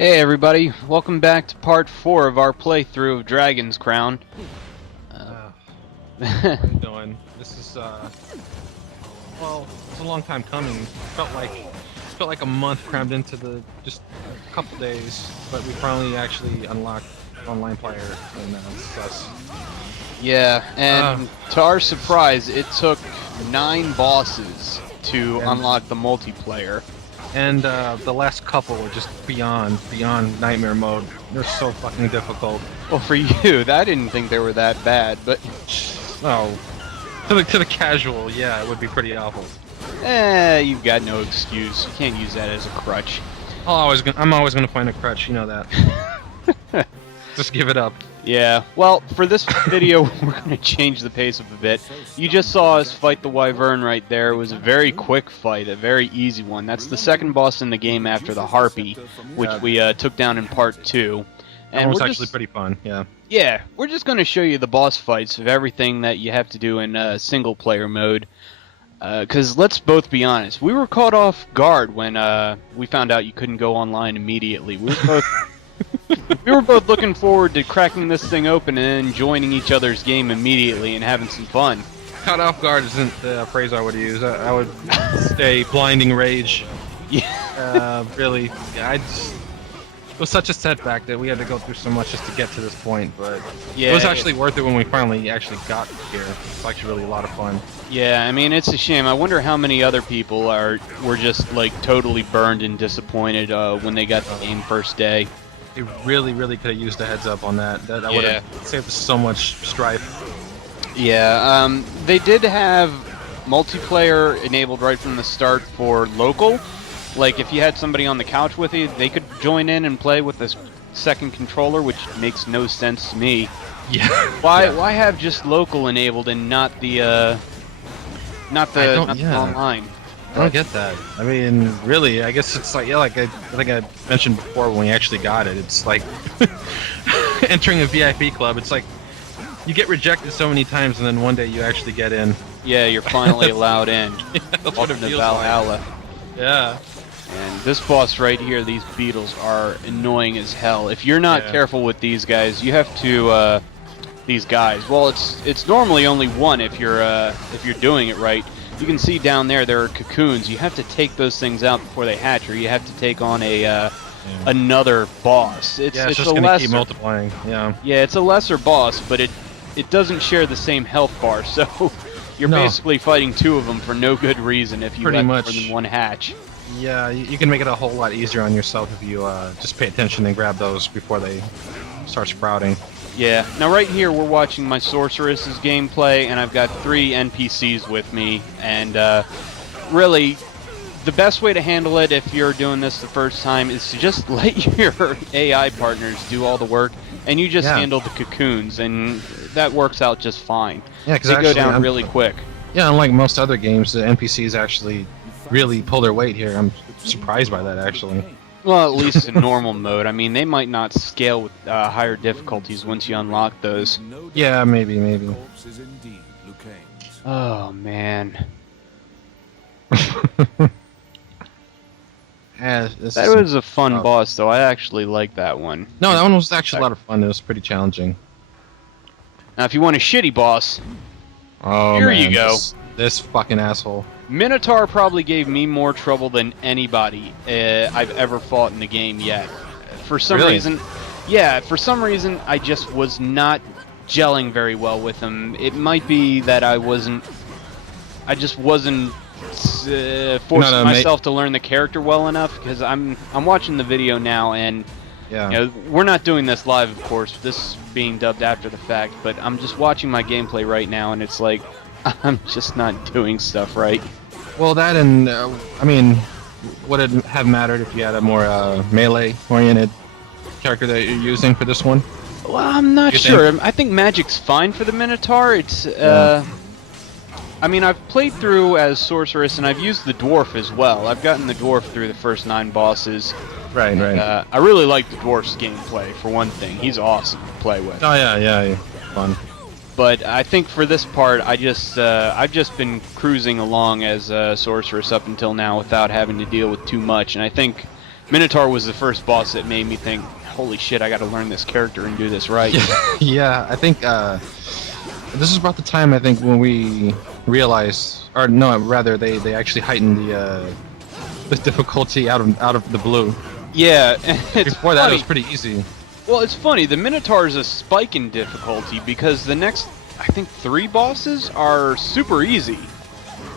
Hey everybody, welcome back to part 4 of our playthrough of Dragon's Crown. How you doing? This is well, it's a long time coming. Felt like a month crammed into just a couple days, but we finally actually unlocked online player, and it's us. Yeah, and to our surprise, it took 9 bosses to unlock the multiplayer. And the last couple were just beyond nightmare mode. They're so fucking difficult. Well, for you, I didn't think they were that bad, but Oh, to the casual, yeah, it would be pretty awful. you've got no excuse. You can't use that as a crutch. I'm always gonna find a crutch. You know that. Just give it up. Yeah, well, for this video, we're going to change the pace of a bit. You just saw us fight the Wyvern right there. It was a very quick fight, a very easy one. That's the second boss in the game after the Harpy, which we took down in part 2. And it was actually pretty fun, yeah. Yeah, we're just going to show you the boss fights of everything that you have to do in single-player mode. Because let's both be honest, we were caught off guard when we found out you couldn't go online immediately. We were both looking forward to cracking this thing open and then joining each other's game immediately and having some fun. Caught off guard isn't the phrase I would use. I would say blinding rage. Yeah. Really, it was such a setback that we had to go through so much just to get to this point, but yeah, it was actually worth it when we finally actually got here. It's actually really a lot of fun. Yeah, I mean, it's a shame. I wonder how many other people were just like totally burned and disappointed when they got the game first day. They really could have used a heads up on that. That would have saved us so much strife. Yeah, they did have multiplayer enabled right from the start for local. Like, if you had somebody on the couch with you, they could join in and play with this second controller, which makes no sense to me. Yeah. Why have just local enabled and not the online? I don't get that. I mean, really, I guess it's like, yeah, like I think I mentioned before when we actually got it, it's like entering a VIP club. It's like you get rejected so many times and then one day you actually get in. Yeah, you're finally allowed in. That's what it feels Valhalla. like. Yeah. And this boss right here, these beetles are annoying as hell. If you're not careful with these guys, you have to these guys. Well, it's normally only one if you're doing it right. You can see down there are cocoons. You have to take those things out before they hatch, or you have to take on another boss. It's just a gonna lesser, keep multiplying. Yeah. Yeah, it's a lesser boss, but it doesn't share the same health bar, so you're basically fighting 2 of them for no good reason if you let more than one hatch. Yeah, you can make it a whole lot easier on yourself if you just pay attention and grab those before they start sprouting. Yeah. Now right here we're watching my sorceress's gameplay, and I've got 3 NPCs with me, and really the best way to handle it if you're doing this the first time is to just let your AI partners do all the work, and you just handle the cocoons, and that works out just fine. Yeah, because they go down really quick. Yeah, unlike most other games, the NPCs actually really pull their weight here. I'm surprised by that, actually. Well, at least in normal mode. I mean, they might not scale with higher difficulties once you unlock those. Yeah, maybe. Oh, man. That was a fun boss, though. I actually like that one. No, that one was actually a lot of fun. It was pretty challenging. Now, if you want a shitty boss, here you go. This fucking asshole. Minotaur probably gave me more trouble than anybody I've ever fought in the game yet. For some reason, for some reason, I just was not gelling very well with him. It might be that I just wasn't forcing myself to learn the character well enough, because I'm watching the video now, and you know, we're not doing this live, of course. This is being dubbed after the fact, but I'm just watching my gameplay right now, and it's like I'm just not doing stuff right. Well, that and I mean, would it have mattered if you had a more melee-oriented character that you're using for this one? Well, I'm not sure. I think magic's fine for the Minotaur. It's I mean, I've played through as sorceress, and I've used the dwarf as well. I've gotten the dwarf through the first 9 bosses. Right. I really like the dwarf's gameplay, for one thing. He's awesome to play with. Oh yeah, fun. But I think for this part, I've just been cruising along as a sorceress up until now without having to deal with too much, and I think Minotaur was the first boss that made me think, holy shit, I gotta learn this character and do this right. Yeah, I think this is about the time I think when we realized, or no, rather they actually heightened the difficulty out of the blue. Yeah, it's Before that, it was pretty easy. Well, it's funny. The Minotaur is a spike in difficulty because the next, I think, 3 bosses are super easy.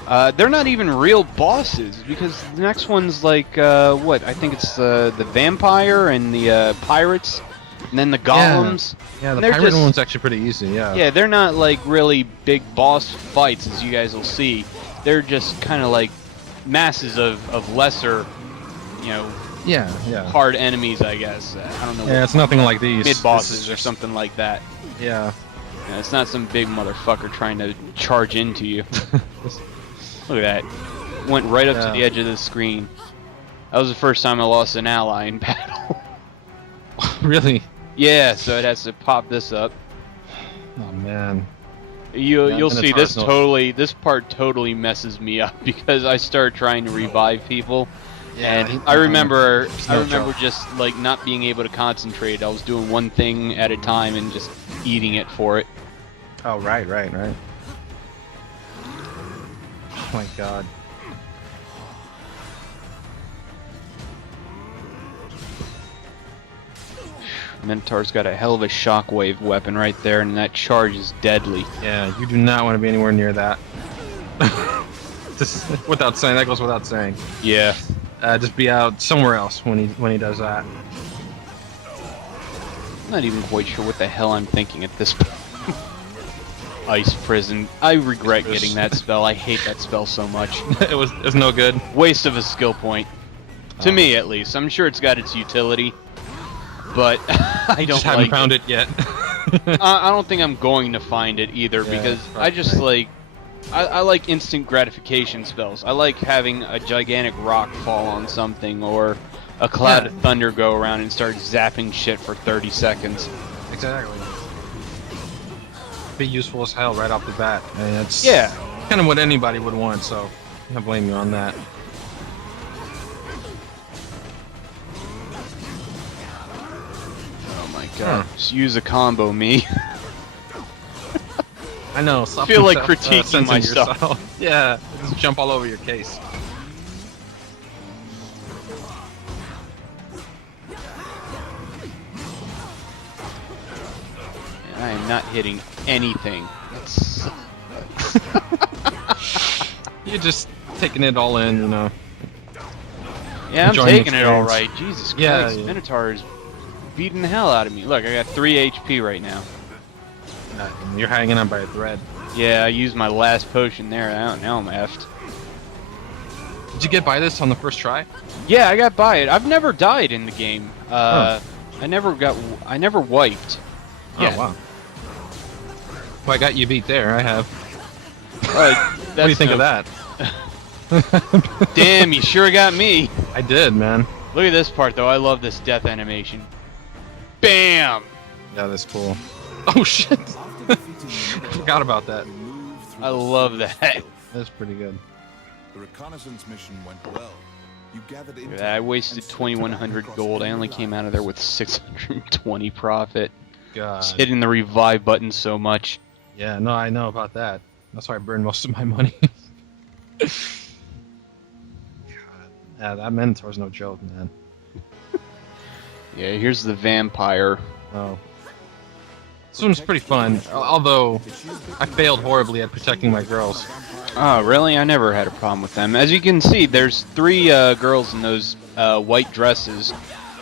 They're not even real bosses because the next one's like what? I think it's the vampire and the pirates, and then the golems. Yeah, the pirate one's actually pretty easy. Yeah. Yeah, they're not like really big boss fights as you guys will see. They're just kind of like masses of lesser, you know. Yeah. Hard enemies, I guess. I don't know. Yeah, it's nothing like these. Mid bosses or something like that. Yeah. Yeah, it's not some big motherfucker trying to charge into you. Look at that. Went right up to the edge of the screen. That was the first time I lost an ally in battle. Really? Yeah, so it has to pop this up. Oh man. You'll see this part totally messes me up because I start trying to revive people. Yeah, and I remember just like not being able to concentrate. I was doing one thing at a time and just eating it for it. Oh, right. Oh my god. Minotaur's got a hell of a shockwave weapon right there, and that charge is deadly. Yeah, you do not want to be anywhere near that. Just without saying, that goes without saying. Yeah. Just be out somewhere else when he does that. I'm not even quite sure what the hell I'm thinking at this point. Ice prison. I regret getting that spell. I hate that spell so much. It was no good. Waste of a skill point. To me, at least. I'm sure it's got its utility, but I don't just haven't found it yet. I don't think I'm going to find it either because I just like. I like instant gratification spells. I like having a gigantic rock fall on something or a cloud of thunder go around and start zapping shit for 30 seconds. Exactly. Be useful as hell right off the bat. I mean, that's kind of what anybody would want, so I don't blame you on that. Oh my god. Just use a combo, me. I know. I feel like critiquing myself. Yourself. Yeah, just jump all over your case. I am not hitting anything. You're just taking it all in, you know. Yeah, I'm taking it all right. Jesus Christ, Minotaur is beating the hell out of me. Look, I got 3 HP right now. You're hanging on by a thread. Yeah, I used my last potion there. Now I'm effed. Did you get by this on the first try? Yeah, I got by it. I've never died in the game. I never wiped. Oh wow. Well, I got you beat there. I have. What do you think of that? Damn, you sure got me. I did, man. Look at this part though. I love this death animation. Bam! Yeah, that's cool. Oh shit! I forgot about that. I love that. That's pretty good. The reconnaissance mission went well. You gathered in. I wasted 2,100 gold. I only came out of there with 620 profit. God. Just hitting the revive button so much. Yeah, no, I know about that. That's why I burned most of my money. God. Yeah, that Minotaur's no joke, man. Yeah, here's the vampire. Oh. This one's pretty fun, although I failed horribly at protecting my girls. Oh, really? I never had a problem with them. As you can see, there's 3 girls in those white dresses.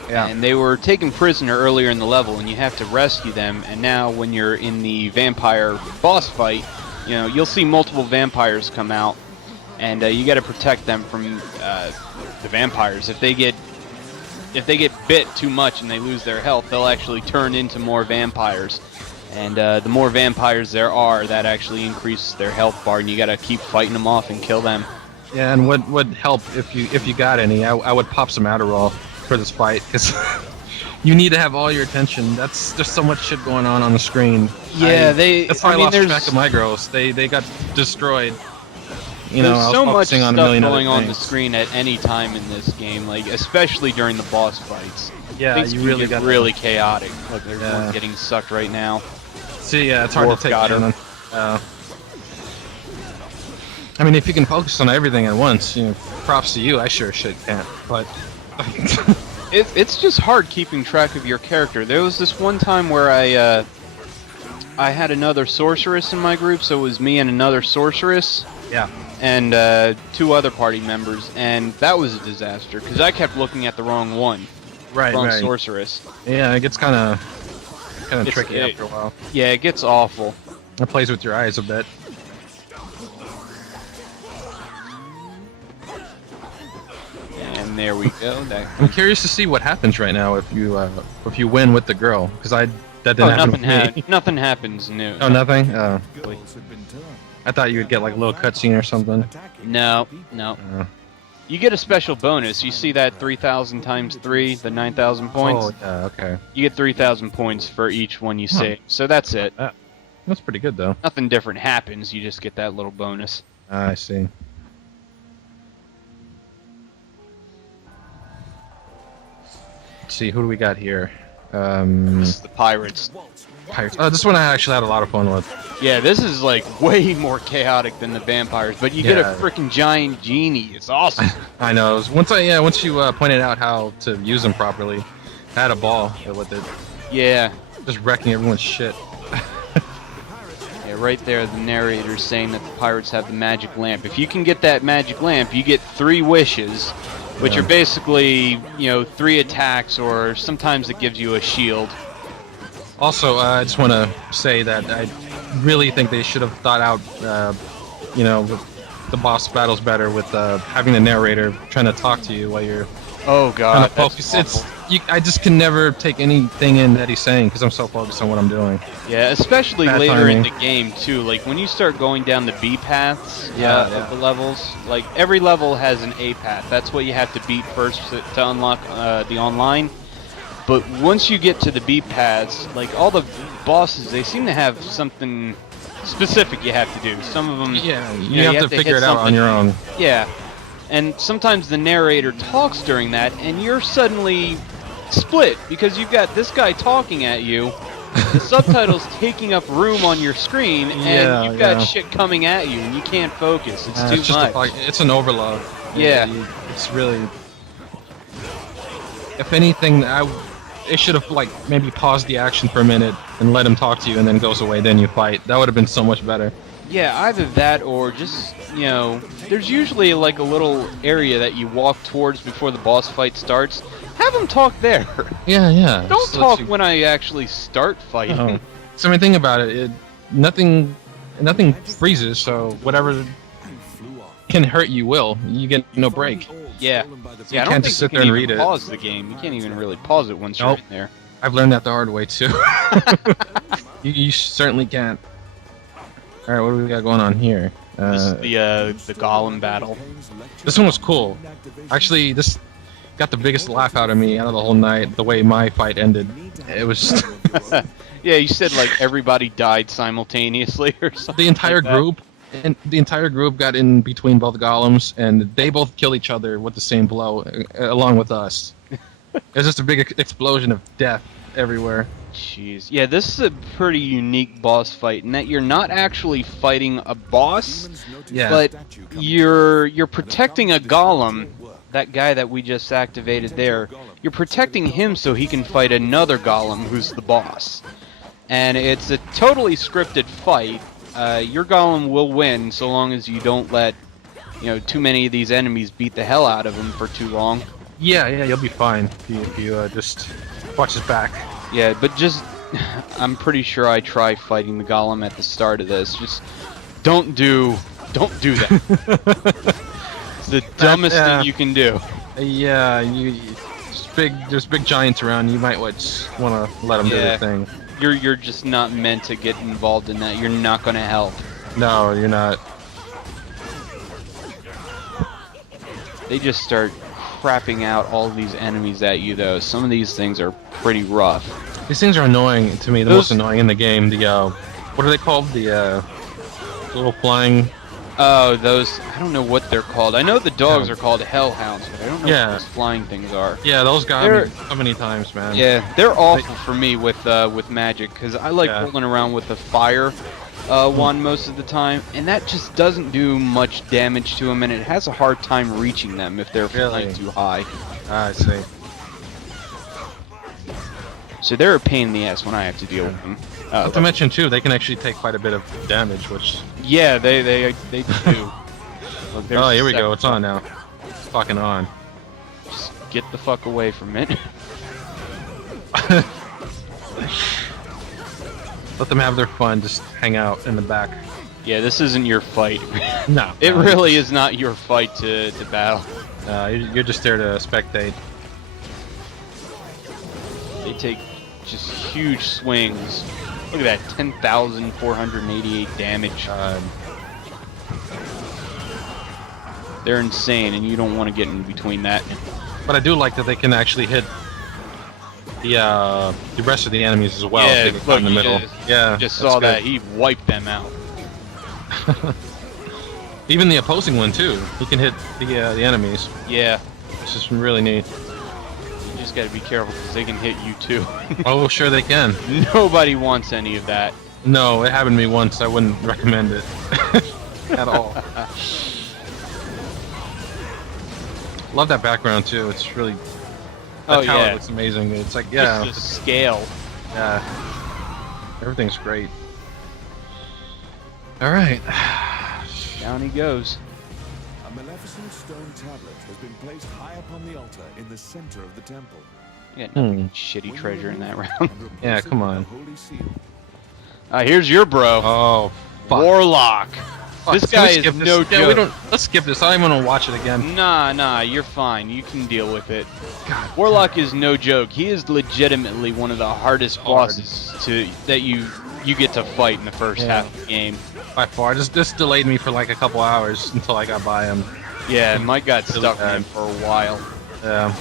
Yeah. And they were taken prisoner earlier in the level, and you have to rescue them. And now, when you're in the vampire boss fight, you know you'll see multiple vampires come out, and you got to protect them from the vampires. If they get bit too much and they lose their health, they'll actually turn into more vampires. And the more vampires there are, that actually increases their health bar, and you got to keep fighting them off and kill them. Yeah, and what would help if you got any? I would pop some Adderall for this fight because you need to have all your attention. There's so much shit going on the screen. Yeah, that's why I lost track of my girls. They got destroyed. You know, There's I was so much focusing on stuff a million going other on the things. screen at any time in this game, like especially during the boss fights. Yeah, Things you can really get got really chaotic. Look, there's Yeah. one getting sucked right now. See, yeah, it's hard Worf to take got her. down. I mean, if you can focus on everything at once, you know, props to you. I sure shit can't. But It's just hard keeping track of your character. There was this one time where I had another sorceress in my group, so it was me and another sorceress. yeah, And 2 other party members, and that was a disaster because I kept looking at the wrong one, right, wrong right. sorceress. Yeah, it gets kind of It's- tricky it- after a while. Yeah, it gets awful. It plays with your eyes a bit. And there we go. I'm curious to see what happens right now if you win with the girl, because that didn't happen with me. nothing happens new. Oh, nothing. Girls had been turned. I thought you would get like a little cutscene or something. Attacking No, people. no. Uh, You get a special bonus. You see that 3,000 times 3, the 9,000 points? Oh, yeah, okay. You get 3,000 points for each one you Huh. save. So that's it. That's pretty good though. Nothing different happens. You just get that little bonus. I see. Let's see, who do we got here? This is the pirates. Pirates. Oh, this one I actually had a lot of fun with. Yeah, this is like way more chaotic than the vampires, but you get a Yeah. freaking giant genie. It's awesome. I know. It was once you pointed out how to use them properly, I had a ball with it, Yeah. just wrecking everyone's shit. Yeah, right there, the narrator's saying that the pirates have the magic lamp. If you can get that magic lamp, you get 3 wishes, which Yeah. are basically, 3 attacks, or sometimes it gives you a shield. Also, I just want to say that I really think they should have thought out, the boss battles better with having the narrator trying to talk to you while you're Oh trying god, to that's focus. awful. I just can never take anything in that he's saying because I'm so focused on what I'm doing. Yeah, especially Bad later in timing. the game too. Like when you start going down the B paths Yeah, of the levels, like every level has an A path. That's what you have to beat first to unlock the online. But once you get to the B paths, like all the bosses, they seem to have something specific you have to do. Some of them, Yeah, you you have to figure hit it out on something. your own. Yeah, and sometimes the narrator talks during that, and you're suddenly split because you've got this guy talking at you, the subtitles taking up room on your screen, and Yeah, you've got yeah. shit coming at you, and you can't focus. It's too It's just much. it's an overload. Yeah. It's really. If anything, it should have like maybe paused the action for a minute and let him talk to you, and then goes away. Then you fight. That would have been so much better. Yeah, either that or just, there's usually like a little area that you walk towards before the boss fight starts. Have them talk there. Yeah, yeah. Don't Just talk lets you- when I actually start fighting. Oh. So I mean, think about it. Nothing freezes. So whatever and flew off. can hurt you will. You get no break. Yeah. Yeah, I don't can't think just you sit can there and even read it. pause the game. You can't even really pause it once you're Nope. in there. I've learned that the hard way too. You certainly can't. All right, what do we got going on here? This is the golem battle. This one was cool. Actually, this got the biggest laugh out of me out of the whole night. The way my fight ended, it was Yeah, you said like everybody died simultaneously or something. the entire like that. group. And the entire group got in between both golems, and they both killed each other with the same blow, along with us. It was just a big explosion of death everywhere. Jeez. Yeah, this is a pretty unique boss fight in that you're not actually fighting a boss, Yeah. but you're protecting a golem, that guy that we just activated there. You're protecting him so he can fight another golem who's the boss. And it's a totally scripted fight. Your golem will win so long as you don't let, too many of these enemies beat the hell out of him for too long. Yeah, you'll be fine if you just watch his back. Yeah, but just, I'm pretty sure I try fighting the golem at the start of this. Just don't do that. It's the dumbest thing you can do. Yeah, there's big giants around. You might want to let them do Yeah. their thing. You're just not meant to get involved in that. You're not gonna help. No, you're not. They just start crapping out all these enemies at you, though. Some of these things are pretty rough. These things are annoying to me. The Those- most annoying in the game. The what are they called? The little flying. Oh, those, I don't know what they're called. I know the dogs are called hellhounds, but I don't know Yeah. what those flying things are. Yeah, those got They're- me so many times, man. Yeah, they're awful for me with magic, because I like Yeah. rolling around with the fire one most of the time, and that just doesn't do much damage to them, and it has a hard time reaching them if they're flying Really? too high. I see. So they're a pain in the ass when I have to deal with them. Not to mention too, they can actually take quite a bit of damage, which. Yeah, they do. Look, there's Oh, here we seven. go. It's on now. It's fucking on. Just get the fuck away from it. Let them have their fun. Just hang out in the back. Yeah, this isn't your fight. No. It really is not your fight to battle. You're just there to spectate. They take just huge swings. Look at that, 10,488 damage. They're insane, and you don't want to get in between that. But I do like that they can actually hit the rest of the enemies as well. Yeah, if they get caught look, in the you middle. Yeah, Just that's saw good. that. He wiped them out. Even the opposing one too. He can hit the enemies. Yeah, Which is really neat. you just got to be careful because they can hit you too. Oh, sure they can. Nobody wants any of that. No, it happened to me once. I wouldn't recommend it at all. Love that background too. It's really. That Oh, tower yeah. looks amazing. It's like yeah, Just the scale. yeah. Everything's great. All right. Down he goes. A maleficent stone tablet has been placed high upon the altar in the center of the temple. You got no Hmm. shitty treasure in that round. And replace Yeah, it come with on. the holy seal. Here's your bro, Oh, fuck. Warlock. Fuck, This can we guy is skip this? no Yeah, joke. we don't. Let's skip this. I don't even want to watch it again. Nah, you're fine. You can deal with it. God. Warlock is no joke. He is legitimately one of the hardest Hard. bosses that you get to fight in the first Yeah. half of the game. By far, this delayed me for like a couple hours until I got by him. Yeah, Mike got Really stuck in bad. him for a while. Yeah.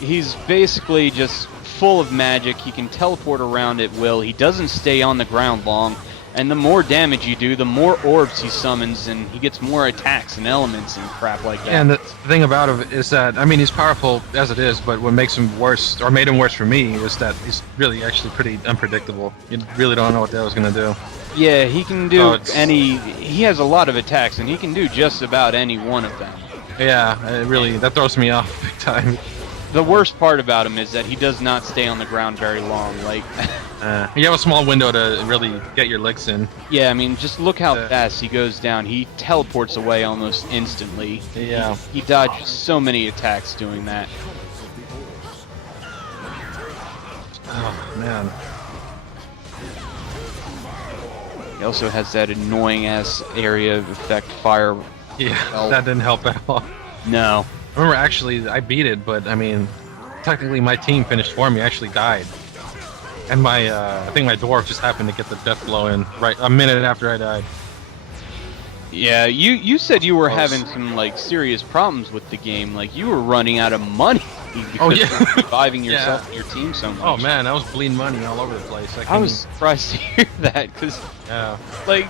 He's basically just full of magic. He can teleport around at will. He doesn't stay on the ground long. And the more damage you do, the more orbs he summons, and he gets more attacks and elements and crap like that. And the thing about it is that, I mean, he's powerful as it is, but what makes him worse, or made him worse for me, is that he's really actually pretty unpredictable. You really don't know what the hell he's going to do. Yeah, he can do Oh, it's- he has a lot of attacks, and he can do just about any one of them. Yeah, it really, that throws me off big time. The worst part about him is that he does not stay on the ground very long. Like, You have a small window to really get your licks in. yeah, I mean, just look how Yeah. fast he goes down. He teleports away almost instantly. Yeah. He dodges so many attacks doing that. Oh, man. He also has that annoying ass area of effect fire. Yeah, Well- that didn't help at all. No. I remember actually, I beat it, but I mean, technically my team finished for me, actually died. And my, I think my dwarf just happened to get the death blow in right a minute after I died. Yeah, you said you were Close. having some like serious problems with the game. Like you were running out of money because Oh, yeah. of reviving Yeah. yourself and your team so much. Oh man, I was bleeding money all over the place. I was surprised to hear that because, Yeah. like,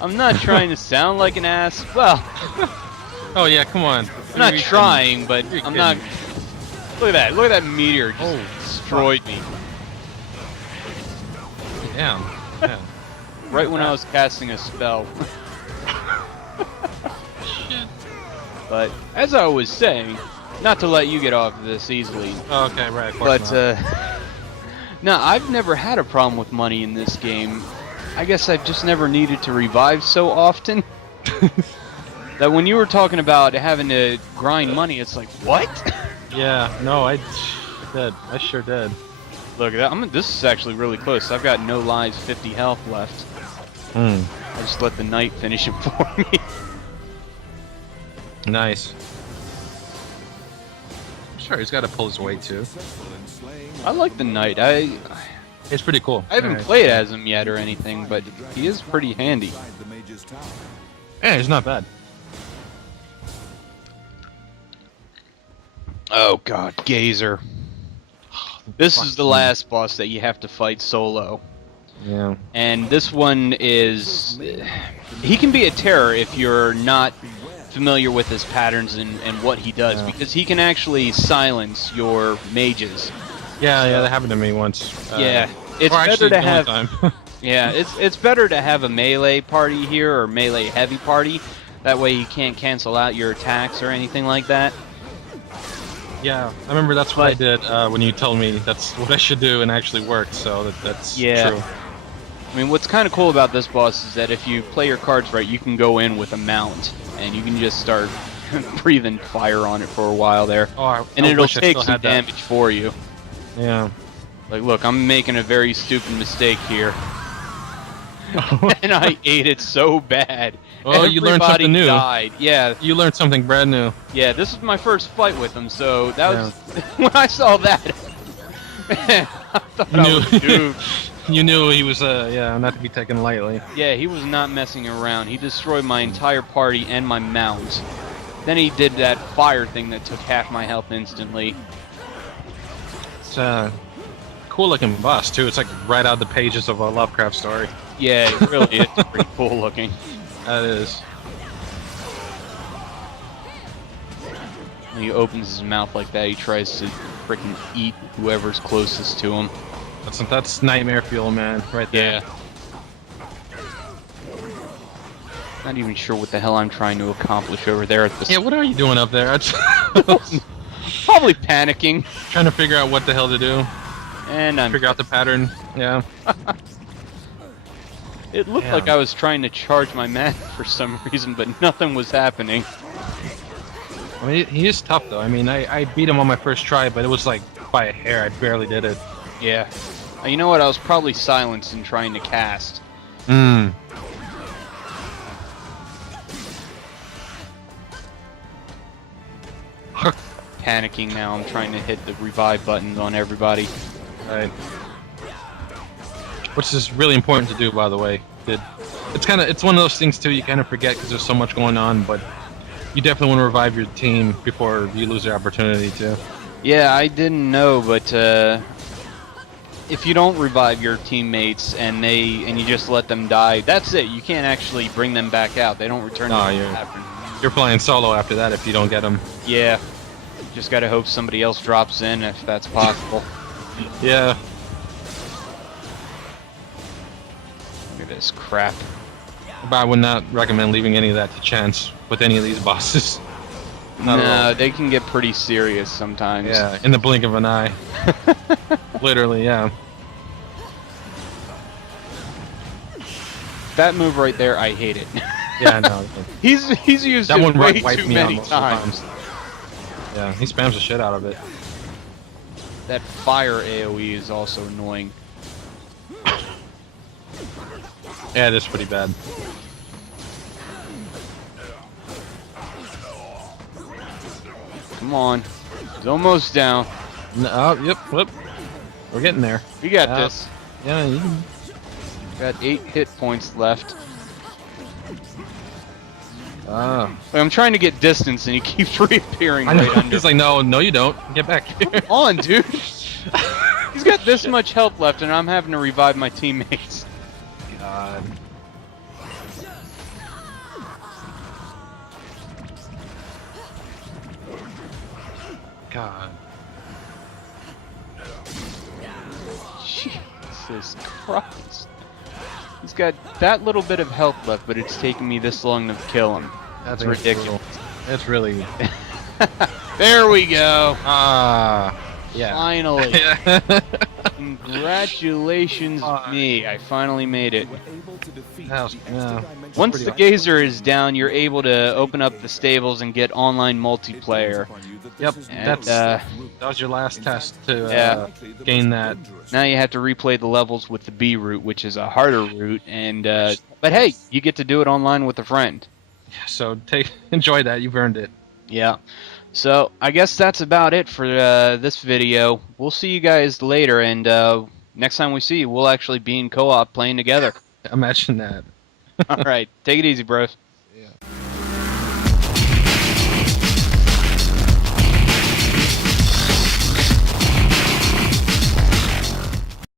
I'm not trying to sound like an ass. Well, Oh yeah, come on. I'm not trying, but You're I'm not. kidding. Look at that! Look at that meteor just Oh, destroyed me Damn. Yeah. right when I was casting a spell. Shit. But as I was saying, not to let you get off this easily, Oh, okay, right. Of course but not. no, I've never had a problem with money in this game. I guess I've just never needed to revive so often. That when you were talking about having to grind money, it's like, what? Yeah. No, I did. I sure did. Look at that. This is actually really close. I've got no lives, 50 health left. Hmm. I just let the knight finish it for me. Nice. Sure, he's got to pull his weight too. Successful in slaying I like the knight. It's pretty cool. I haven't Alright. played as him yet or anything, but he is pretty handy. inside the mage's tower. Yeah, he's not bad. Oh god, Gazer. This is the last boss that you have to fight solo. Yeah. And this one is... he can be a terror if you're not familiar with his patterns and what he does, because he can actually silence your mages. Yeah, that happened to me once. Yeah, it's or better actually, to the only have... time. Yeah, it's better to have a melee party here, or melee heavy party. That way you can't cancel out your attacks or anything like that. Yeah, I remember that's what I did when you told me that's what I should do, and actually worked, so that's true. I mean, what's kind of cool about this boss is that if you play your cards right, you can go in with a mount, and you can just start breathing fire on it for a while there. And it'll take some damage for you. Yeah. Like, look, I'm making a very stupid mistake here. And I ate it so bad. Well, you learned something new. Died. Yeah. You learned something brand new. Yeah, this was my first fight with him, so that was... when I saw that, man, I thought I was doomed. You knew he was, not to be taken lightly. Yeah, he was not messing around. He destroyed my entire party and my mount. Then he did that fire thing that took half my health instantly. It's a cool-looking boss, too. It's like right out of the pages of a Lovecraft story. Yeah, it really is pretty cool looking. That is. When he opens his mouth like that, he tries to freaking eat whoever's closest to him. That's nightmare fuel, man, right there. Yeah. Not even sure what the hell I'm trying to accomplish over there at this. Yeah, what are you doing up there? Probably panicking. Trying to figure out what the hell to do. And I'm figure out the pattern. Yeah. It looked like I was trying to charge my man for some reason, but nothing was happening. I mean, he is tough, though. I mean, I beat him on my first try, but it was like by a hair. I barely did it. Yeah. You know what? I was probably silenced and trying to cast. Hmm. Panicking now. I'm trying to hit the revive buttons on everybody. Right. Which is really important to do, by the way. It's one of those things too you kind of forget because there's so much going on, but you definitely want to revive your team before you lose the opportunity to. Yeah, I didn't know, but if you don't revive your teammates and you just let them die, that's it. You can't actually bring them back out. They don't return. No, you're playing solo after that if you don't get them. Yeah. Just gotta hope somebody else drops in if that's possible. Yeah. Look at this crap. But I would not recommend leaving any of that to chance with any of these bosses. No, they can get pretty serious sometimes. Yeah, in the blink of an eye. Literally, yeah. That move right there, I hate it. Yeah, no. He's used that it one way wiped too me many out times. Yeah, he spams the shit out of it. That fire AoE is also annoying. Yeah, it is pretty bad. Come on. He's almost down. No, oh, yep, whoop. We're getting there. We got this. Yeah, you can... Got 8 hit points left. I'm trying to get distance and he keeps reappearing right under. He's like, no, you don't. Get back here. Come on, dude. He's got this much health left and I'm having to revive my teammates. God. God. Jesus Christ. He's got that little bit of health left, but it's taken me this long to kill him. That's ridiculous. It's really... There we go. Yeah. Finally. Congratulations me. I finally made it. Once the geyser is down, you're able to open up the stables and get online multiplayer. Yep, and, that was your last test to gain that. Now you have to replay the levels with the B route, which is a harder route, and but hey, you get to do it online with a friend. So enjoy that. You've earned it. Yeah. So I guess that's about it for this video. We'll see you guys later, and next time we see you, we'll actually be in co-op playing together. Imagine that. All right, take it easy, bros. Yeah.